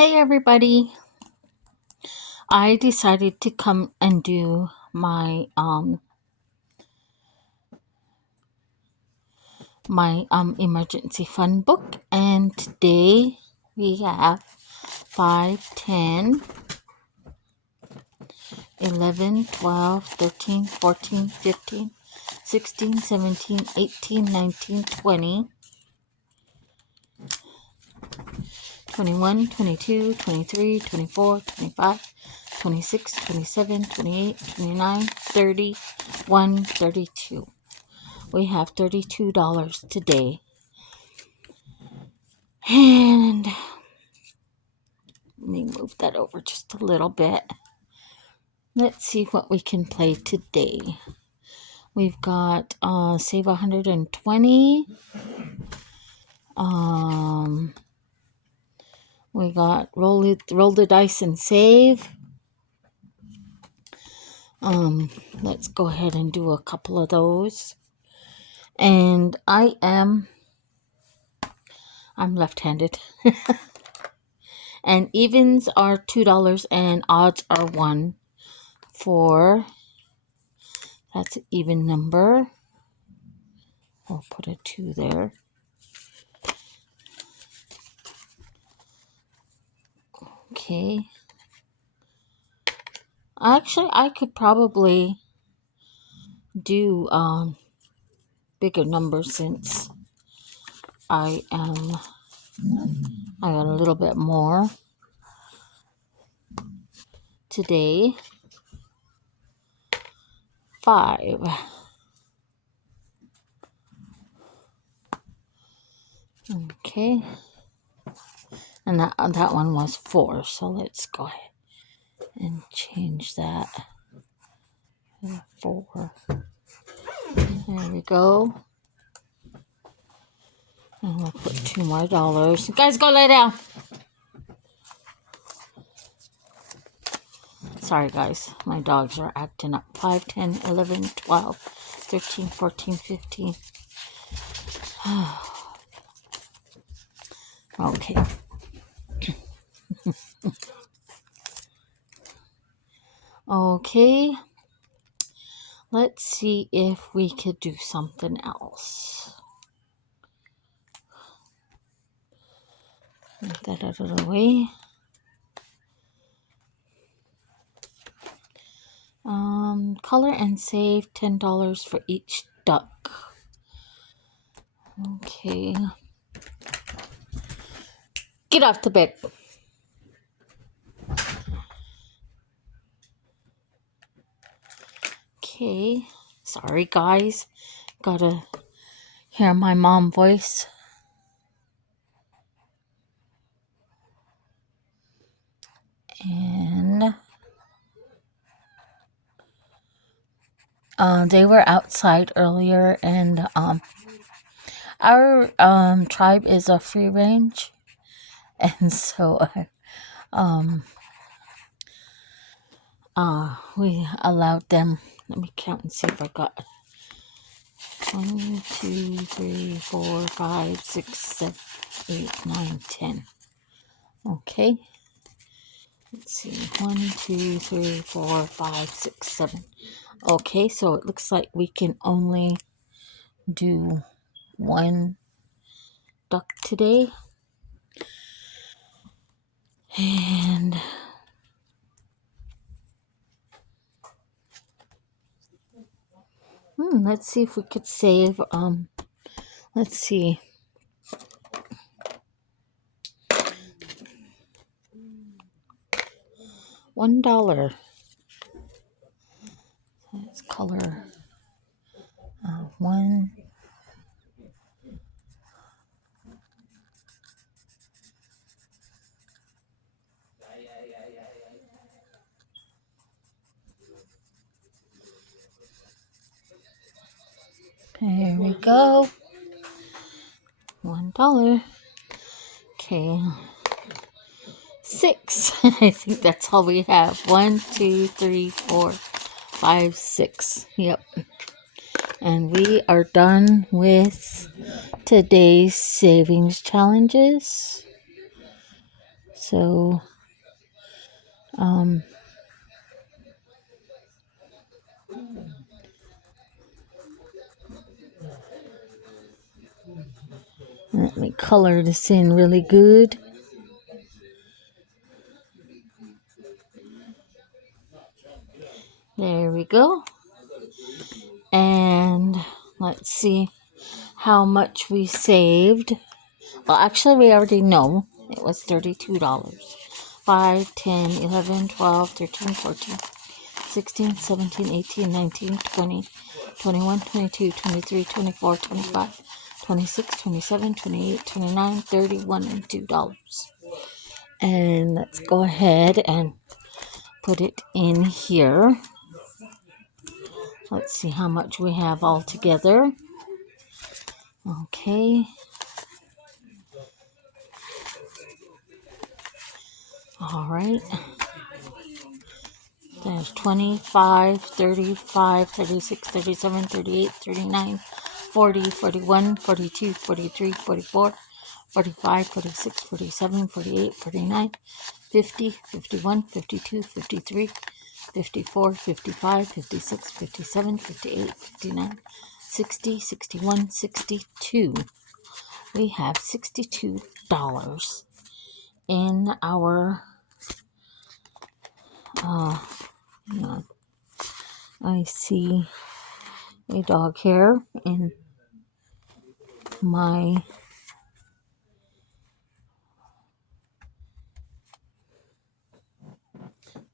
Hey everybody. I decided to come and do my emergency fund book, and today we have 5, 10, 11, 12, 13, 14, 15, 16, 17, 18, 19, 20, 21, 22, 23, 24, 25, 26, 27, 28, 29, 30, 1, 32. We have $32 today. And let me move that over just a little bit. Let's see what we can play today. We've got save 120. We got roll the dice and save. Let's go ahead and do a couple of those. And I'm left-handed. And evens are $2 and odds are 1 for, that's an even number. I'll put a 2 there. Okay. Actually, I could probably do bigger numbers since I got a little bit more today. 5. Okay. And that one was 4, so let's go ahead and change that. 4. There we go. And we'll put 2 more dollars. You guys go lay down. Sorry guys, my dogs are acting up. 5, 10, 11, 12, 13, 14, 15. Okay. Okay. Let's see if we could do something else. Get that out of the way. Color and save $10 for each duck. Okay. Get off the bed. Okay. Sorry guys. Gotta hear my mom voice. And they were outside earlier, and our tribe is a free range, and so we allowed them. Let me count and see if I got 1, 2, 3, 4, 5, 6, 7, 8, 9, 10. Okay. Let's see. 1, 2, 3, 4, 5, 6, 7. Okay, so it looks like we can only do 1 duck today. And let's see if we could save let's see. $1. Let's color 1. There we go. $1. Okay. 6. I think that's all we have. 1, 2, 3, 4, 5, 6. Yep. And we are done with today's savings challenges. So, let me color this in really good. There we go. And let's see how much we saved. Well, actually, we already know it was $32. 5, 10, 11, 12, 13, 14, 16, 17, 18, 19, 20, 21, 22, 23, 24, 25, 26, 27, 28, 29, 31, and $2. And let's go ahead and put it in here. Let's see how much we have all together. Okay. All right. There's 25, 35, 36, 37, 38, 39, 40, 41, 42, 43, 44, 45, 46, 47, 48, 49, 50, 51, 52, 53, 54, 55, 56, 57, 58, 59, 60, 61, 62. We have $62 in our I see a dog hair in my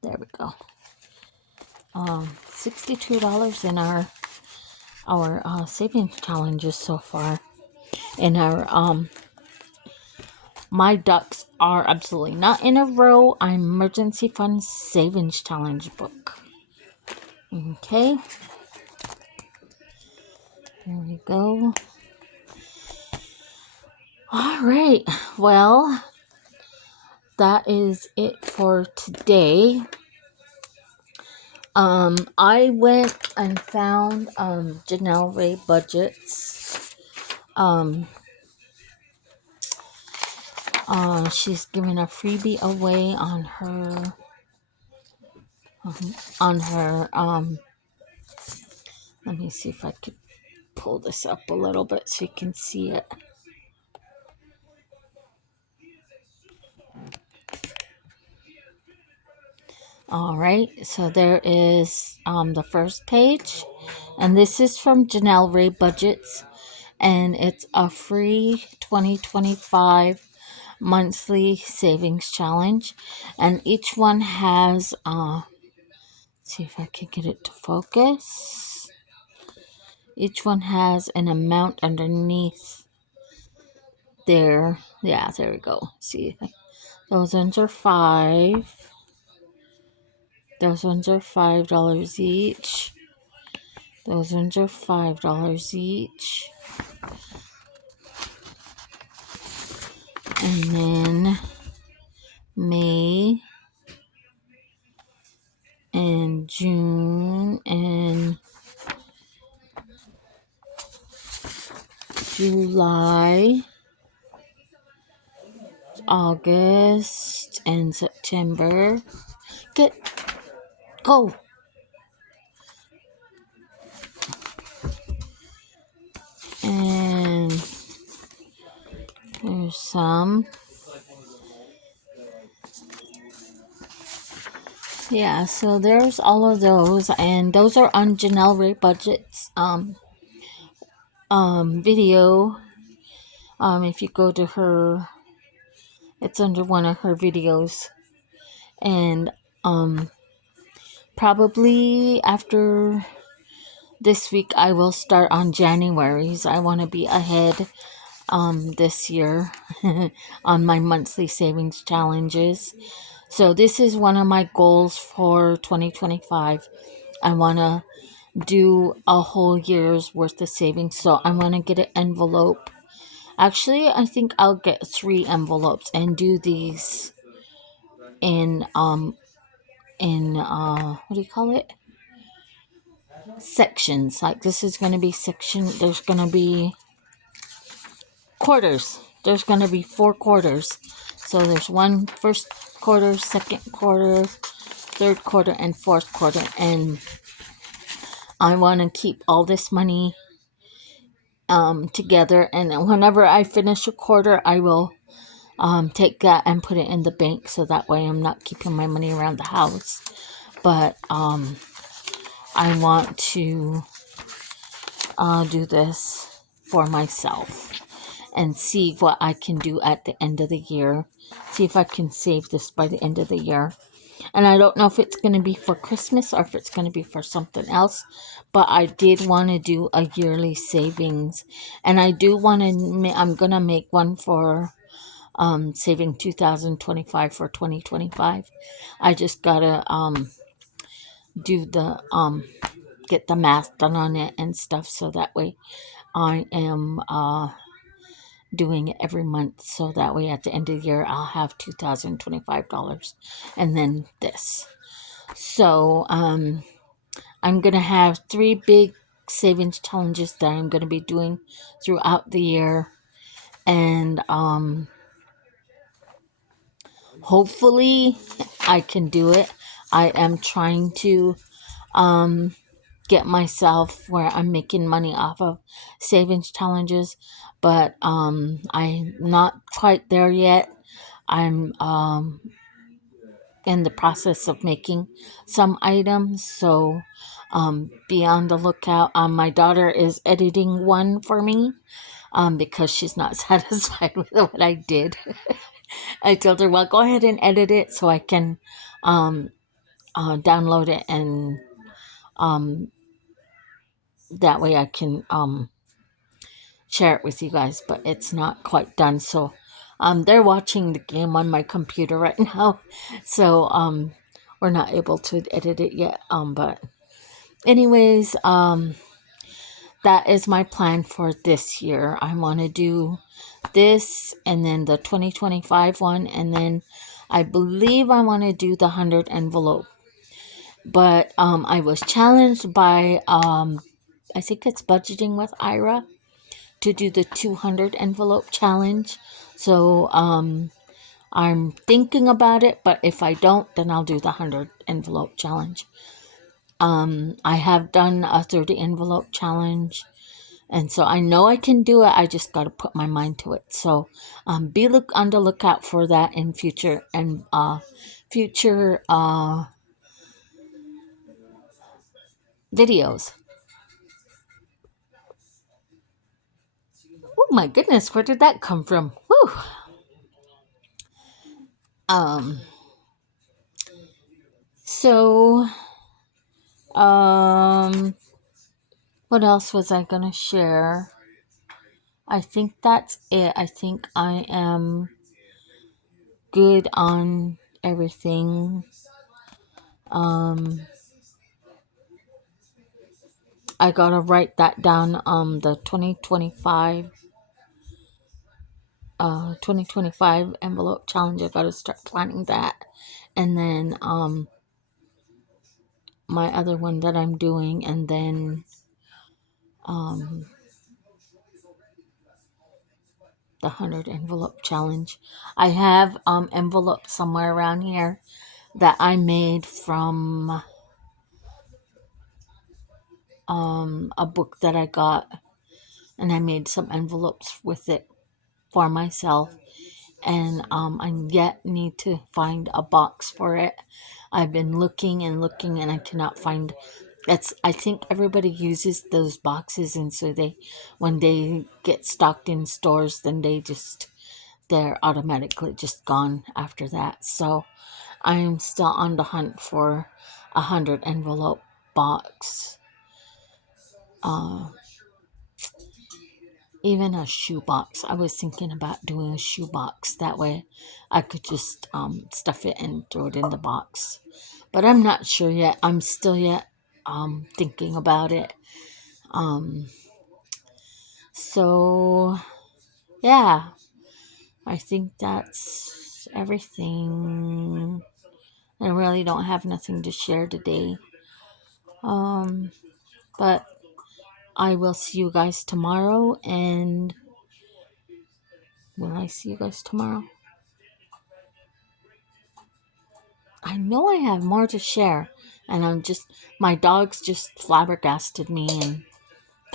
there we go. $62 in our savings challenges so far. And our my ducks are absolutely not in a row. I'm emergency fund savings challenge book. Okay. There we go. All right. Well, that is it for today. I went and found Janelle Ray Budgets. She's giving a freebie away on her let me see if I could pull this up a little bit so you can see it. All right, so there is the first page, and this is from Janelle Ray Budgets, and it's a free 2025 monthly savings challenge, and each one has see if I can get it to focus. Each one has an amount underneath there. Yeah, there we go. See, those ones are $5. Those ones are $5 each. Those ones are $5 each. And then May and June and July, August and September. Go. And there's some. Yeah, so there's all of those, and those are on Janelle Ray Budget's video. If you go to her, it's under one of her videos, and probably after this week I will start on January's. I want to be ahead this year on my monthly savings challenges. So this is one of my goals for 2025. I want to do a whole year's worth of savings. So I want to get an envelope. Actually, I think I'll get 3 envelopes and do these in what do you call it? Sections. Like this is going to be section. There's going to be quarters. There's going to be 4 quarters. So there's one first quarter, second quarter, third quarter, and fourth quarter. And I want to keep all this money together. And whenever I finish a quarter, I will take that and put it in the bank. So that way I'm not keeping my money around the house. But I want to do this for myself and see what I can do at the end of the year. See if I can save this by the end of the year. And I don't know if it's going to be for Christmas or if it's going to be for something else. But I did want to do a yearly savings. And I do want to, I'm going to make one for saving 2025 for 2025. I just got to do the, get the math done on it and stuff. So that way I am doing it every month. So that way at the end of the year, I'll have $2,025 and then this. So, I'm going to have 3 big savings challenges that I'm going to be doing throughout the year. And, hopefully I can do it. I am trying to, get myself where I'm making money off of savings challenges, but I'm not quite there yet. I'm in the process of making some items, so be on the lookout. My daughter is editing one for me because she's not satisfied with what I did. I told her, well, go ahead and edit it so I can download it, and that way I can share it with you guys, but it's not quite done. So they're watching the game on my computer right now, so we're not able to edit it yet. But anyways, that is my plan for this year. I want to do this and then the 2025 one, and then I believe I want to do the 100 envelope. But I was challenged by I think it's Budgeting with Ira to do the 200 envelope challenge. So I'm thinking about it, but if I don't, then I'll do the 100 envelope challenge. I have done a 30 envelope challenge, and so I know I can do it. I just got to put my mind to it. So be on the lookout for that in future and future videos. Oh my goodness, where did that come from? Whew. So what else was I gonna share? I think that's it. I think I am good on everything. I gotta write that down. The 2025 envelope challenge. I gotta start planning that, and then my other one that I'm doing, and then the 100 envelope challenge. I have envelopes somewhere around here that I made from a book that I got, and I made some envelopes with it for myself. And I yet need to find a box for it. I've been looking and looking, and I cannot find. I think everybody uses those boxes, and so when they get stocked in stores, then they're automatically just gone after that. So I'm still on the hunt for 100 envelope box. Even a shoebox. I was thinking about doing a shoebox. That way I could just stuff it and throw it in the box. But I'm not sure yet. I'm still yet thinking about it. So, yeah. I think that's everything. I really don't have nothing to share today. But I will see you guys tomorrow. And will I see you guys tomorrow? I know I have more to share, and my dogs just flabbergasted me and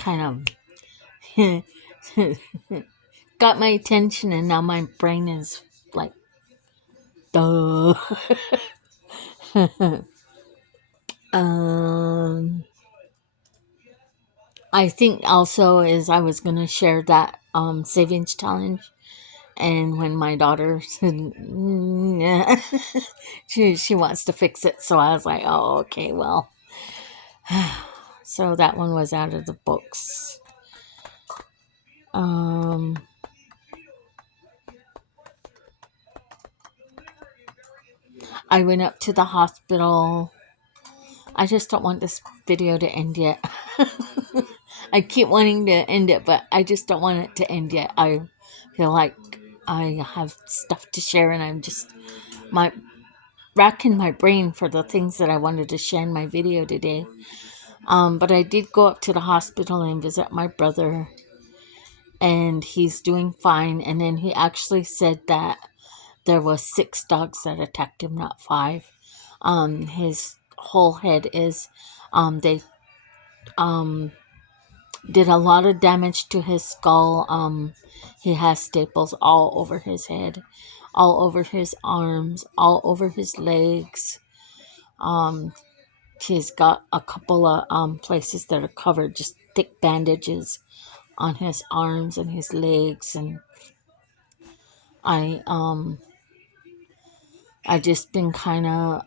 kind of got my attention, and now my brain is like, duh. um, I think also is I was gonna share that savings challenge, and when my daughter said she wants to fix it, so I was like, oh, okay, well, so that one was out of the books. Um, I went up to the hospital. I just don't want this video to end yet. I keep wanting to end it, but I just don't want it to end yet. I feel like I have stuff to share, and I'm just my racking my brain for the things that I wanted to share in my video today. But I did go up to the hospital and visit my brother, and he's doing fine. And then he actually said that there was 6 dogs that attacked him, not 5. His whole head is, they did a lot of damage to his skull. He has staples all over his head, all over his arms, all over his legs. Um, he's got a couple of places that are covered, just thick bandages on his arms and his legs, and I um I just been kind of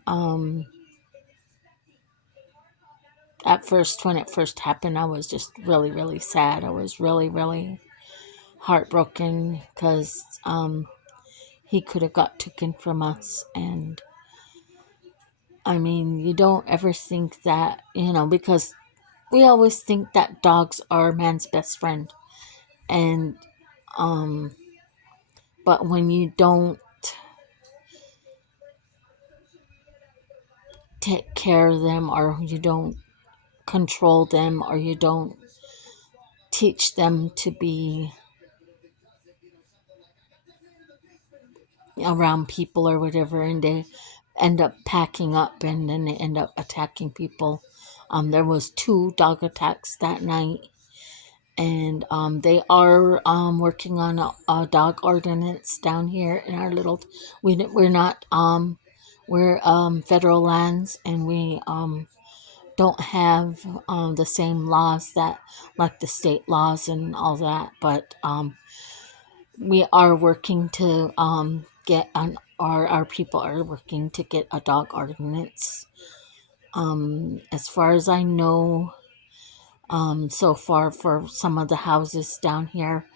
at first, when it first happened, I was just really, really sad. I was really, really heartbroken because he could have got taken from us. And I mean, you don't ever think that, because we always think that dogs are man's best friend. And, but when you don't take care of them, or you don't control them, or you don't teach them to be around people or whatever, and they end up packing up, and then they end up attacking people. There was 2 dog attacks that night, and they are working on a dog ordinance down here in our little. We're not we're federal lands, and we don't have the same laws that, like the state laws and all that, but we are working to get on our people are working to get a dog ordinance. As far as I know, so far for some of the houses down here,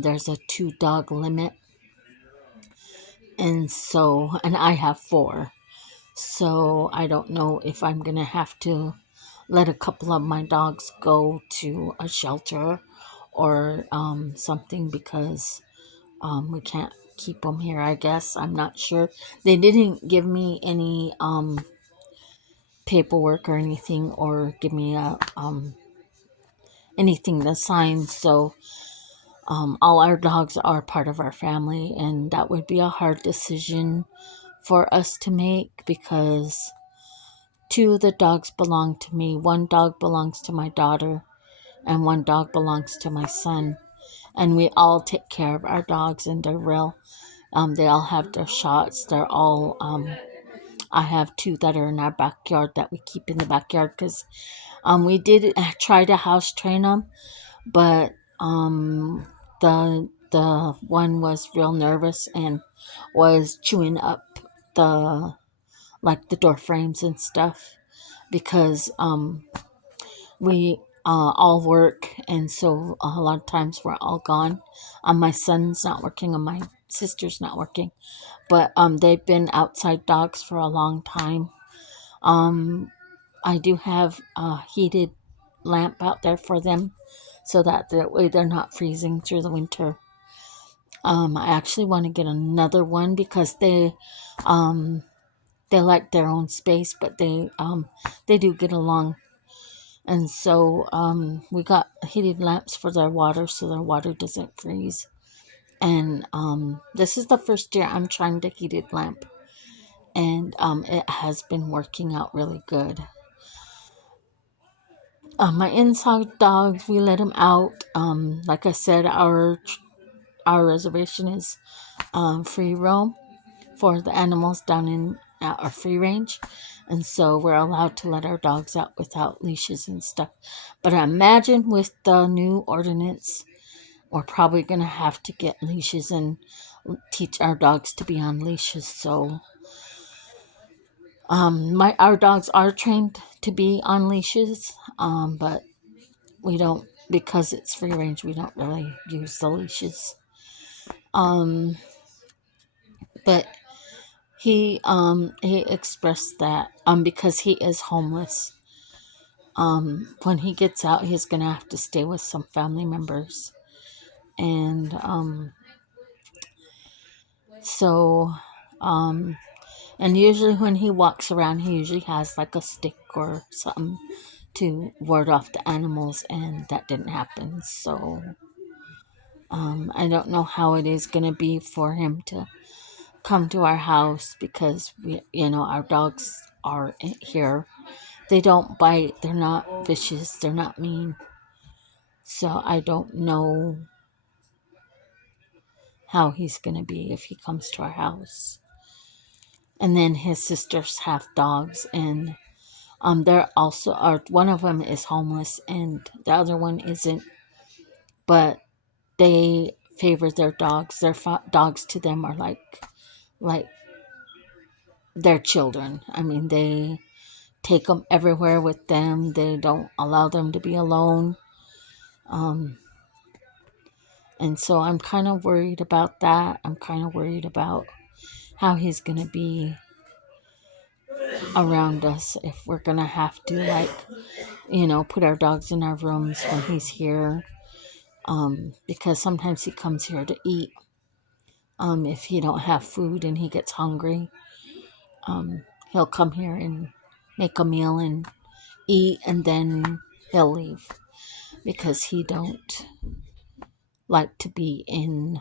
there's a 2 dog limit, and I have 4, so I don't know if I'm gonna have to let a couple of my dogs go to a shelter or something, because we can't keep them here, I guess. I'm not sure. They didn't give me any paperwork or anything, or give me a anything to sign. So all our dogs are part of our family, and that would be a hard decision for us to make, because 2 of the dogs belong to me. 1 dog belongs to my daughter, and 1 dog belongs to my son. And we all take care of our dogs, and they're real. They all have their shots. They're all, I have 2 that are in our backyard that we keep in the backyard, because we did try to house train them, but the one was real nervous and was chewing up the the door frames and stuff, because we all work, and so a lot of times we're all gone. My son's not working, and my sister's not working, but they've been outside dogs for a long time. I do have a heated lamp out there for them, so that way they're not freezing through the winter. I actually want to get another one, because they like their own space, but they do get along. And so we got heated lamps for their water, so their water doesn't freeze. And this is the first year I'm trying the heated lamp, and it has been working out really good. My inside dogs, we let them out. Like I said, our reservation is free roam for the animals down in our free range, and so we're allowed to let our dogs out without leashes and stuff. But I imagine with the new ordinance, we're probably gonna have to get leashes and teach our dogs to be on leashes. So my our dogs are trained to be on leashes, but we don't, because it's free range. We don't really use the leashes. Um, but he expressed that because he is homeless. When he gets out, he's gonna have to stay with some family members, and so and usually when he walks around, he usually has like a stick or something to ward off the animals, and that didn't happen. So I don't know how it is gonna be for him to come to our house, because our dogs are here. They don't bite. They're not vicious. They're not mean. So I don't know how he's gonna be if he comes to our house. And then his sisters have dogs, and they're also are one of them is homeless and the other one isn't, but they favor their dogs. Their dogs to them are like their children. I mean, they take them everywhere with them. They don't allow them to be alone. Um, and so I'm kind of worried about that. I'm kind of worried about how he's going to be around us, if we're going to have to, like, put our dogs in our rooms when he's here. Because sometimes he comes here to eat. If he don't have food and he gets hungry, he'll come here and make a meal and eat, and then he'll leave, because he don't like to be in,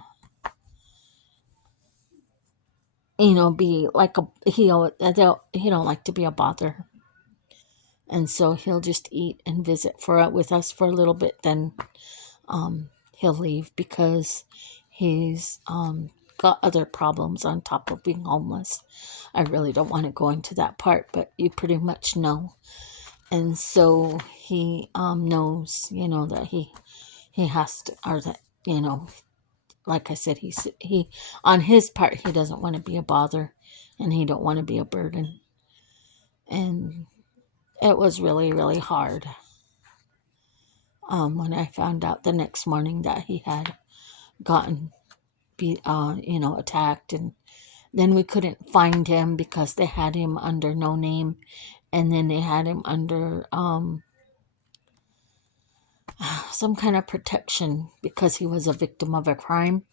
be like he don't like to be a bother, and so he'll just eat and visit with us for a little bit, then he'll leave, because he's got other problems on top of being homeless. I really don't want to go into that part, but you pretty much know. And so he knows, that he has to, or that, like I said, he on his part, he doesn't want to be a bother, and he don't want to be a burden. And it was really, really hard when I found out the next morning that he had gotten attacked, and then we couldn't find him because they had him under no name, and then they had him under some kind of protection because he was a victim of a crime.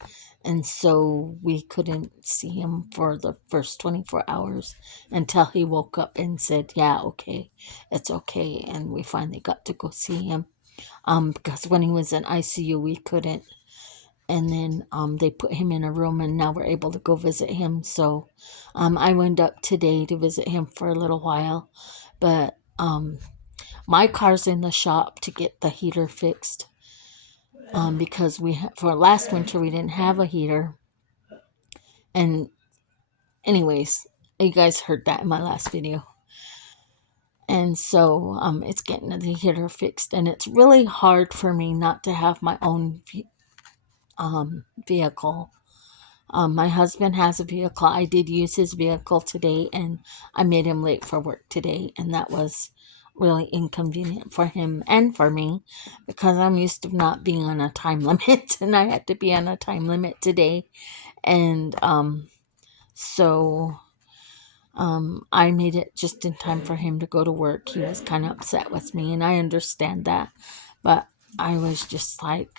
And so we couldn't see him for the first 24 hours until he woke up and said, yeah, okay, it's okay. And we finally got to go see him, because when he was in ICU, we couldn't. And then they put him in a room, and now we're able to go visit him. So I went up today to visit him for a little while, but my car's in the shop to get the heater fixed, because for last winter we didn't have a heater. And anyways, you guys heard that in my last video. And so it's getting the heater fixed, and it's really hard for me not to have my own vehicle. My husband has a vehicle. I did use his vehicle today, and I made him late for work today, and that was really inconvenient for him and for me, because I'm used to not being on a time limit, and I had to be on a time limit today. And so I made it just in time for him to go to work. He was kind of upset with me, and I understand that, but I was just like,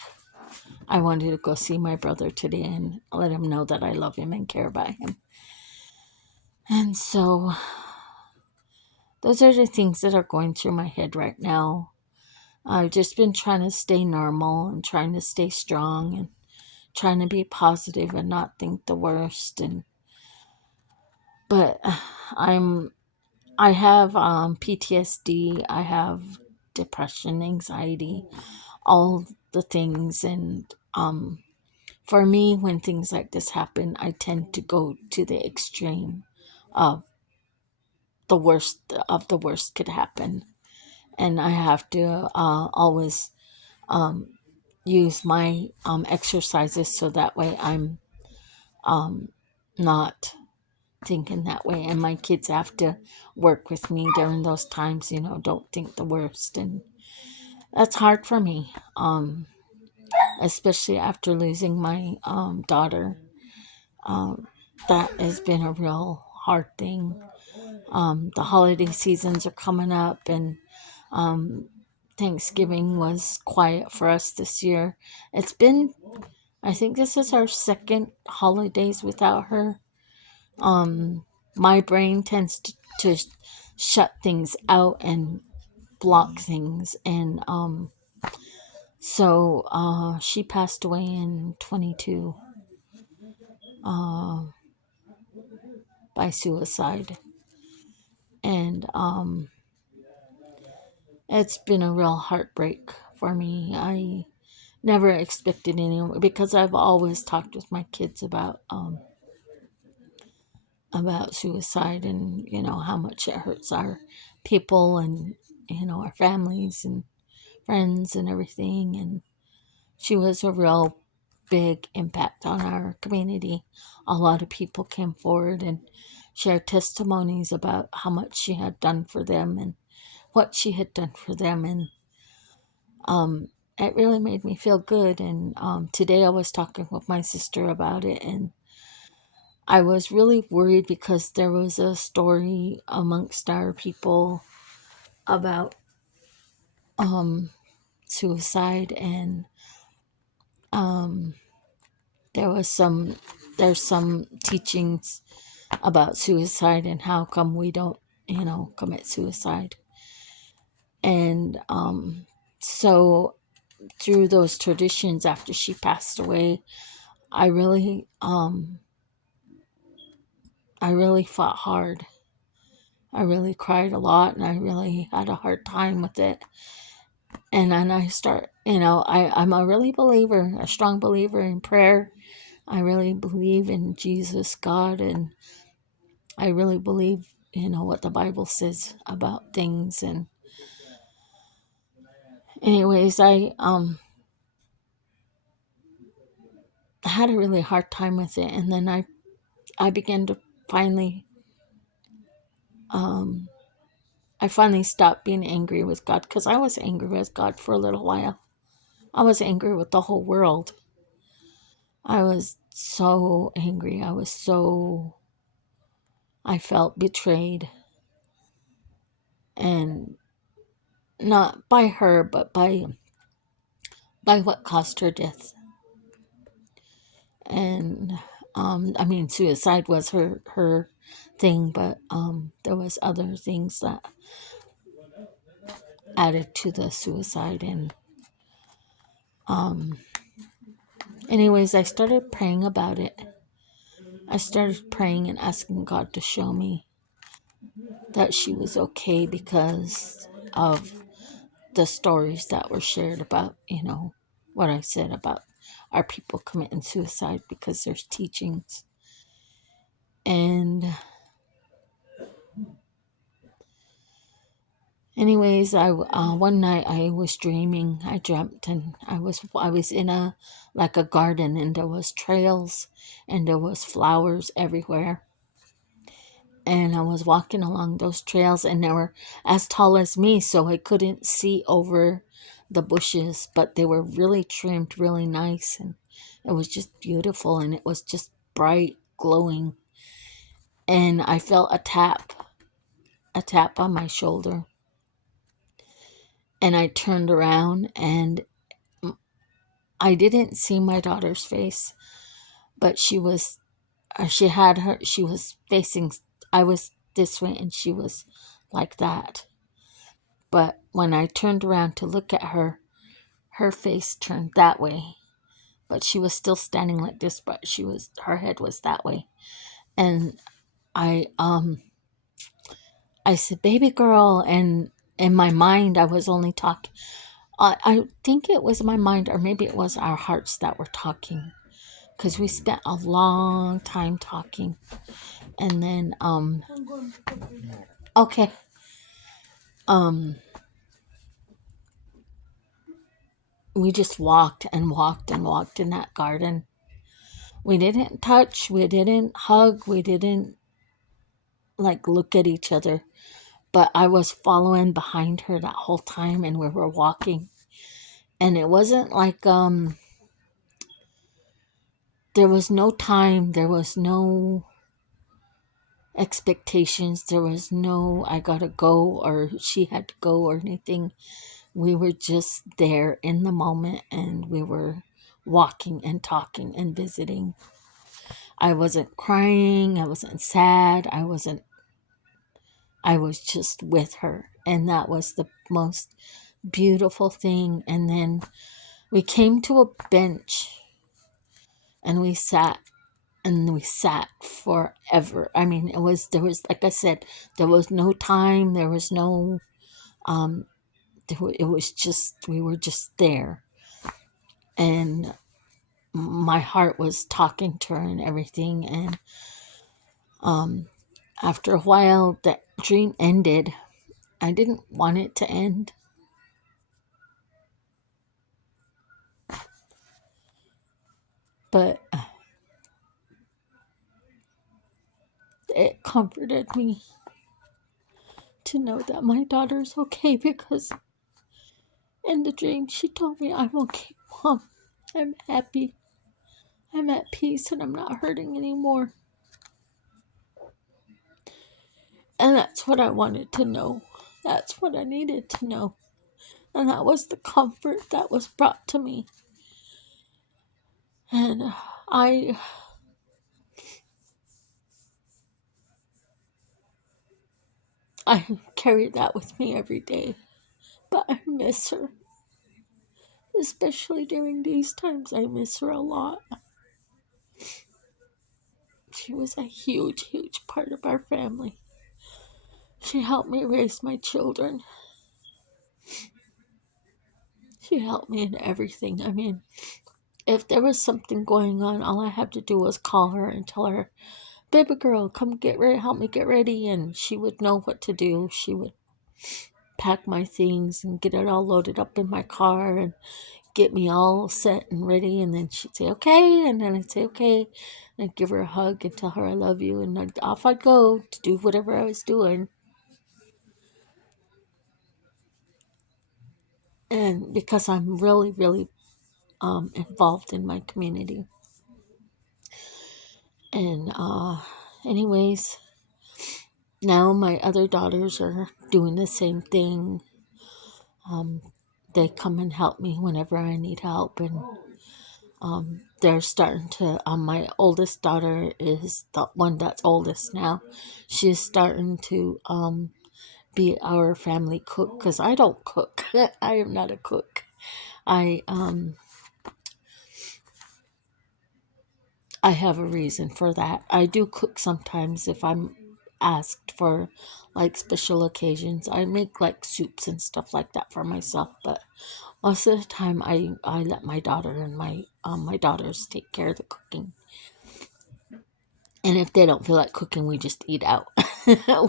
I wanted to go see my brother today and let him know that I love him and care about him. And so those are the things that are going through my head right now. I've just been trying to stay normal and trying to stay strong and trying to be positive and not think the worst. And but I'm I have PTSD, I have depression, anxiety, all the things. And for me, when things like this happen, I tend to go to the extreme of the worst could happen. And I have to always um, use my exercises so that way I'm not thinking that way. And my kids have to work with me during those times, don't think the worst. And that's hard for me, especially after losing my daughter. Um, that has been a real hard thing. The holiday seasons are coming up, and um, Thanksgiving was quiet for us this year. It's been, I think this is our second holidays without her. My brain tends to shut things out and block things. And so she passed away in 22 by suicide. And it's been a real heartbreak for me. I never expected any, because I've always talked with my kids about suicide, and how much it hurts our people, and our families and friends and everything. And she was a real big impact on our community. A lot of people came forward and shared testimonies about how much she had done for them and what she had done for them. And it really made me feel good. And today I was talking with my sister about it, and I was really worried because there was a story amongst our people about suicide. And there was there's some teachings about suicide and how come we don't commit suicide. And so through those traditions, after she passed away, I really fought hard. I really cried a lot, and I really had a hard time with it. And then I start, I'm a really believer, a strong believer in prayer. I really believe in Jesus, God, and I really believe, what the Bible says about things. And anyways, I had a really hard time with it. And then I began to finally, I finally stopped being angry with God, because I was angry with God for a little while. I was angry with the whole world. I was so angry. I felt betrayed, and not by her, but by what caused her death. And I mean, suicide was her thing, but there was other things that added to the suicide. And anyways, I started praying about it. I started praying and asking God to show me that she was okay, because of the stories that were shared about, what I said about our people committing suicide because there's teachings. And anyways, I one night I was dreaming. I dreamt, and I was in a like a garden, and there was trails, and there was flowers everywhere. And I was walking along those trails, and they were as tall as me, so I couldn't see over the bushes, but they were really trimmed really nice, and it was just beautiful, and it was just bright, glowing. And I felt a tap on my shoulder, and I turned around, and I didn't see my daughter's face, but she was facing, I was this way, and she was like that. But when I turned around to look at her, her face turned that way. But she was still standing like this, but her head was that way. And I I said, baby girl, and in my mind I was only talking. I think it was my mind, or maybe it was our hearts that were talking, because we spent a long time talking. And then okay, um we just walked and walked and walked in that garden. We didn't touch, we didn't hug, we didn't like look at each other, but I was following behind her that whole time, and we were walking. And it wasn't like there was no time, there was no expectations, there was no I gotta go or she had to go or anything. We were just there in the moment, and we were walking and talking and visiting. I wasn't crying, I wasn't sad, I was just with her, and that was the most beautiful thing. And then we came to a bench, and we sat forever. I mean, there was, like I said, there was no time, there was no um it was just, we were just there. And my heart was talking to her and everything. And um after a while that dream ended. I didn't want it to end, but it comforted me to know that my daughter's okay, because in the dream she told me, I'm okay, Mom. I'm happy. I'm at peace, and I'm not hurting anymore. And that's what I wanted to know. That's what I needed to know. And that was the comfort that was brought to me. And I I carry that with me every day. But I miss her. Especially during these times, I miss her a lot. She was a huge, huge part of our family. She helped me raise my children. She helped me in everything. I mean, if there was something going on, all I had to do was call her and tell her, baby girl, come get ready, help me get ready. And she would know what to do. She would pack my things and get it all loaded up in my car and get me all set and ready. And then she'd say, okay. And then I'd say, okay. And I'd give her a hug and tell her I love you. And off I'd go to do whatever I was doing. And because I'm really, really involved in my community. And anyways, now my other daughters are doing the same thing. Um, they come and help me whenever I need help. And they're starting to, my oldest daughter is the one that's oldest now. She's starting to be our family cook, because I don't cook. I am not a cook. I I have a reason for that. I do cook sometimes if I'm asked for like special occasions. I make like soups and stuff like that for myself, but most of the time I let my daughter and my daughters take care of the cooking. And if they don't feel like cooking, we just eat out,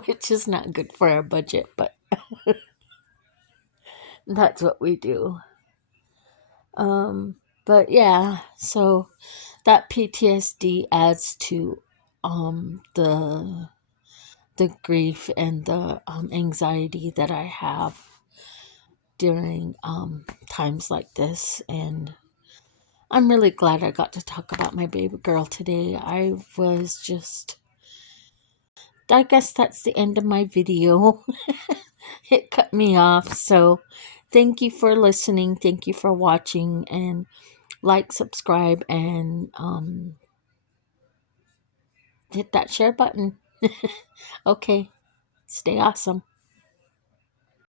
which is not good for our budget, but that's what we do. But yeah, so that PTSD adds to the grief and the anxiety that I have during times like this. And I'm really glad I got to talk about my baby girl today. I guess that's the end of my video. It cut me off. So thank you for listening. Thank you for watching. And like, subscribe, and hit that share button. Okay. Stay awesome.